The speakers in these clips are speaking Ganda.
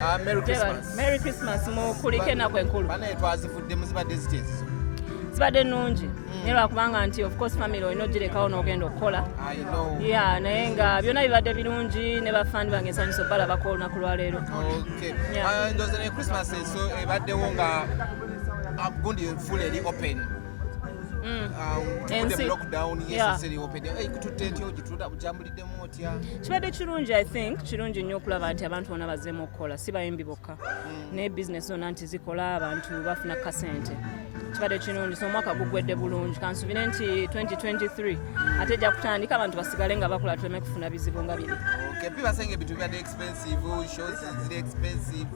Merry Christmas. Merry Christmas mukulike ennaku enkulu. Bana twazivudde muzibadde zitezi. Zibadde nnungi. Naye lwakubanga nti of course family olina ogirekawo n'ogenda okukola. I know. Yeah, naye nga byonna bibadde birungi ne bafandi bange ensanyusa balabako olunaku lwaleero. Okay. Yeah. Ndoza ne Christmas so ebaddewo nga gundi full eri open. Ensi. Lockdown Yeah. yes eri open. Kututte ntyo gituda bujambuliddemu otya. Kibadde kirungi I think kirungi nnyo okulaba nti abantu bonna bazzeemu okukola si bayimbi bokka ne business zonna nti zikola abantu bafuna kasente kibadde kirungi so omwaka gugwedde bulungi kansubire nti 2023 ate ejja kutandika abantu basigale nga bakola tuleme kufuna bizibu nga biri. Okay, people saying ebintu byadde expensive, shows ziri expensive.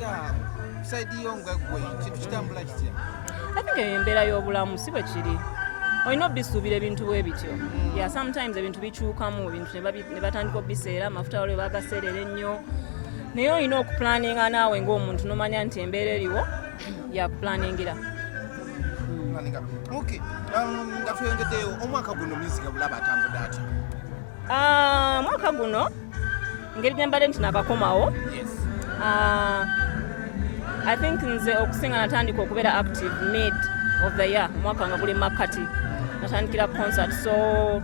Yeah, side yo ngagwe kintu kitambula kitya. I think embeera y'obulamu si bwe kiri olina obisuubira ebintu bwe bityo. Yeah, sometimes ebintu bikyukamu ebintu ne batandika obiseera amafuta olwe bagaseerera ennyo naye olina okuplaninga naawe ng'omuntu n'omanya nti embeera eriwo yakuplaningira. Okay, nga tuyongeddeyo omwaka guno music bulaba atambudde atya? Mwaka guno ngeri gye mbadde nti nakakomawo. Yes. I think nze okusinga natandika okubeera active mid of the year omwaka nga guli makati natandikira concert so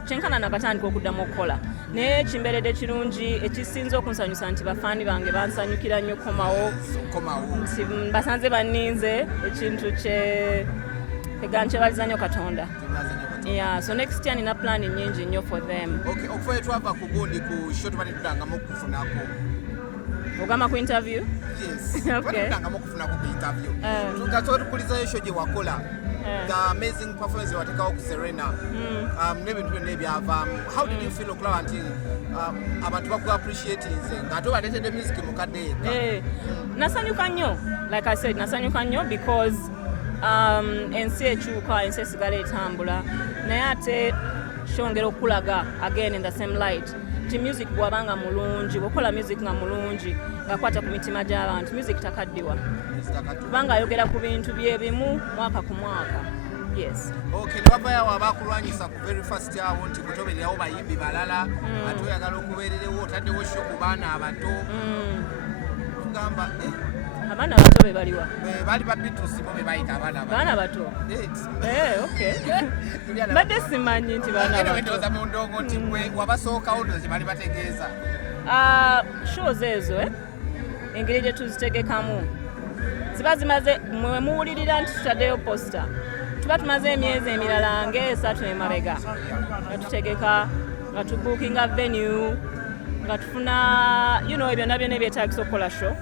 kyenkana nakatandika okuddamu okukola naye kimberedde kirungi ekisinza okunsanyusa nti bafaani bange bansanyukira nnyo komawo nti basanze banninze ekintu egankyebaliza nnyo Katonda. Yeah, so next year nina plan nyingi nnyo for them. Okay, okuva twava ku gundi ku show tubadde tudangamu okufunako. Ogamba ku interview? Yes. Okay. Tudangamu okufunako ku interview. Nga tukuliza show gye wakola. The amazing performance watekawo ku Serena. N'ebintu byonna ebyavaamu. How did you feel okulaba nti abantu baku appreciate nze nga ate baleetedde music mukadde yekka? Nasanyuka nnyo. Like I said, nasanyuka nnyo because ensi ekyuka ensi esigala etambula naye ate kyongera okulaga again in the same light nti music bw'abanga mulungi bw'okola music nga mulungi ng'akwata ku mitima gy'abantu music takaddiwa kubanga ayogera ku bintu bye bimu mwaka ku mwaka. Yes. Okay, ne bavayo abakulwanyisa ku very first yawo nti kutobererawo bayimbi balala ate oyagala okubeererewo otaddewo show ku baana abato tugamba abaana bato be baliwa bali ba B2C bo be bayita abaana bato. Okay. Badde simanyi nti baana bato. Ndoza mu ndongo nti gwe wabasookawo ndozi bali bategeeza. Shows ezo engeri gye tuzitegekamu ziba zimaze mwe muwulirira nti tutaddeyo poster tuba tumaze emyezi emirala ng'esatu emabega nga tutegeka nga tubuukinga venue nga tufuna byonna byonna ebyetaagisa okukola show.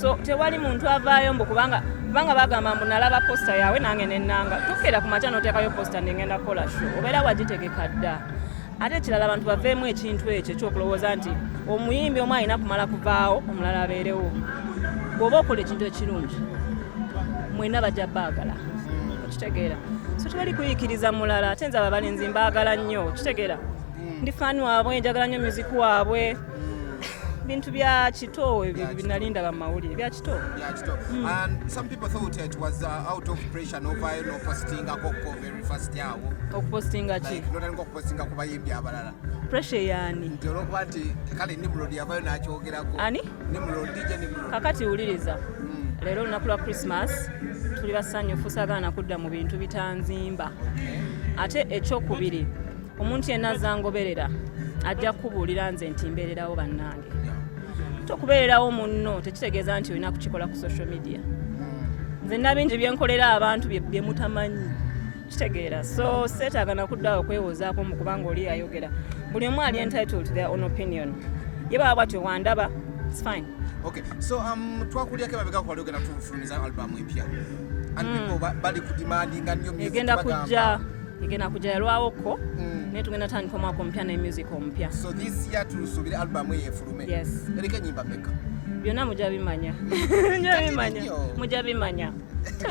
So tewali muntu avaayo mbu kubanga bagamba mbu nalaba posta yawe nange nennanga tukeera ku makya n'oteekayo posta ngenda kukola show obeera wagitegeka dda ate ekirala abantu baveemu ekintu ekyo ekyokulowooza nti omuyimbi omu alina kumala kuvaawo omulala abeerewo. Bw'oba okola ekintu ekirungi mwena bajja baagala okitegeera so tewali kuyiikiriza mulala ate nze ababalenzi mbaagala nnyo okitegeera ndi faani waabwe njagala nnyo music waabwe bintu bya kito binalinda ba mawulire bya kito. And some people thought it was out of pressure no viral postinga ko very first yawo okupostinga ki notandika okupostinga ku bayimbi abalala pressure yani ntolo kwati kale Nimrod yavayo n'akyogerako ani Nimrod DJ Nimrod kakati wuliriza leero lunaku lwa Christmas tuli basanyufu sagana kudda mu bintu bitanzimba ate ekyokubiri omuntu yenna azangoberera ajja kubuulira nze nti mbeererawo bannange tokubeererawo munno tekitegeeza nti olina kukikola ku social media nze nabingi byenkolera abantu bye mutamanyi kitegeera so seetaaga nakuddawo okwewozaako mu kubanga oli ayogera buli omu ali entitled to their own opinion ye baba bwatyo wandaba it's fine. Okay, so twakulyako emabega kwali ogenda tufulumiza album empya and people bali kudemandinga nnyo music egenda kujja yalwawoko naye tugenda tandika omwaka omupya ne music omupya. So this year tusuubire album eyefulume. Yes. Eriko ennyimba mmeka? Byonna mujja bimanya. Mujja bimanya.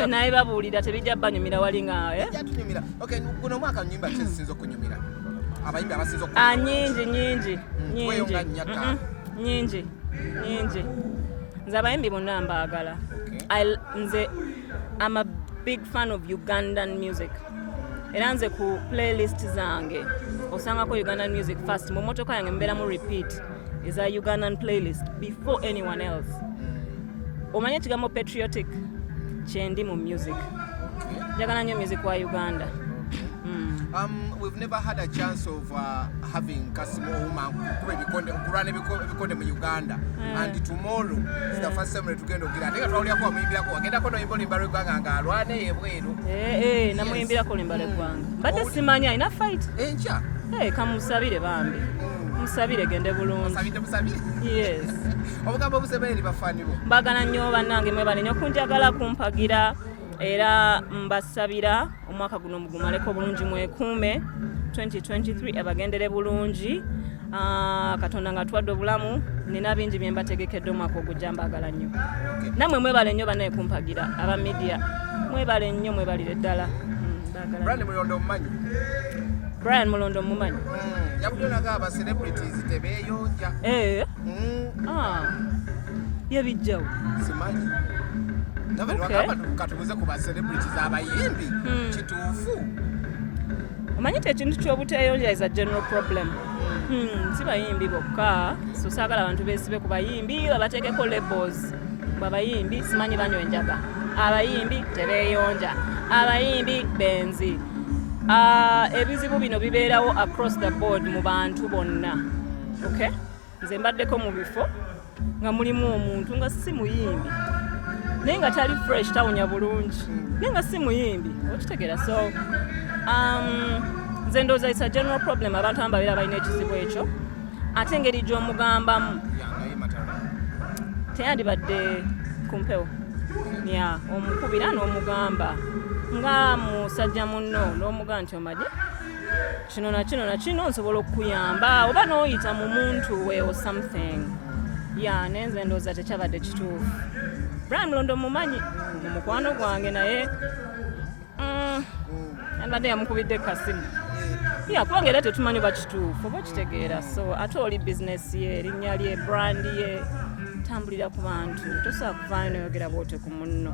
Naye babuulira tebijja banyumira wali nga tunyumira. Okay, guno omwaka nnyimba ki ezisinza okunyumira? Abayimbi abasinza okunyumira? Nyingi. Nze abayimbi bonna mbaagala. I'm a big fan of Ugandan music. Era nze ku playlist zange osangako Ugandan music first mu motoka yange mbeera mu repeat is a Ugandan playlist before anyone else. Omanye ekigambo patriotic kyendi mu music. Njagala nnyo music wa Uganda. We've never had a chance of having Kasimo Uma kurana ebikonde mu Uganda, and tomorrow is the first time tugenda ogira ate nga twawulyako amuyimbirako agendako noyimba olimba lw'eggwanga ng'alwana ebweru. Namuyimbirako olimba lw'eggwanga mbadde simanyi alina fight enkya kamusabire bambi musabire gende bulungi. Yes. Obugambo obusebere eri bafaani bo mbagala nnyo bannange mwebale nnyo kunjagala kumpagira era mbasabira omwaka guno mugumaleko bulungi mwekuume 2023 abagendere bulungi. Katonda nga twadde obulamu nina bingi bye mbategekedde omwaka ogujja mbagala nnyo. Nammwe mwebale nnyo banaye kumpagira aba media mwebale nnyo mwebalire ddala. Brian Mulondo mumanyi. Yabudonaga aba celebrities tebeeyonja. Yabijjawo simanyi. Katubuze ku ba celebrities abayimbi kituufu. Omanyi ekintu ky'obuteeyonja is a general problem. Si bayimbi bokka, so saagala abantu beesibe ku bayimbi babateekeko labels. Abayimbi simanyi banywa enjaga, abayimbi tebeeyonja, abayimbi benzi. Ebizibu bino bibeerawo across the board mu bantu bonna. Okay? Nze mbaddeko mu bifo nga mulimu omuntu nga si muyimbi naye nga tali fresh tawunya bulungi naye nga si muyimbi okitegeera. So nze ndowooza it's a general problem abantu abamu babeera balina ekizibu ekyo ate engeri gy'omugambamu teyandibadde ku mpewo omukubira n'omugamba nga musajja munno n'omugamba nti omaje kino na kino nsobola okukuyamba oba n'oyita mu muntu we or something. Nenze ndowooza tekyabadde kituufu. Brian Mulondo mumanyi mu mukwano gwange naye abadde yamukubidde kasimu kubanga era tetumanyi oba kituufu oba kitegeera. So ate oli bizinesi ye erinnya lye brand ye tambulira ku bantu tosobola kuvaayo noyogera bw'ote ku munno.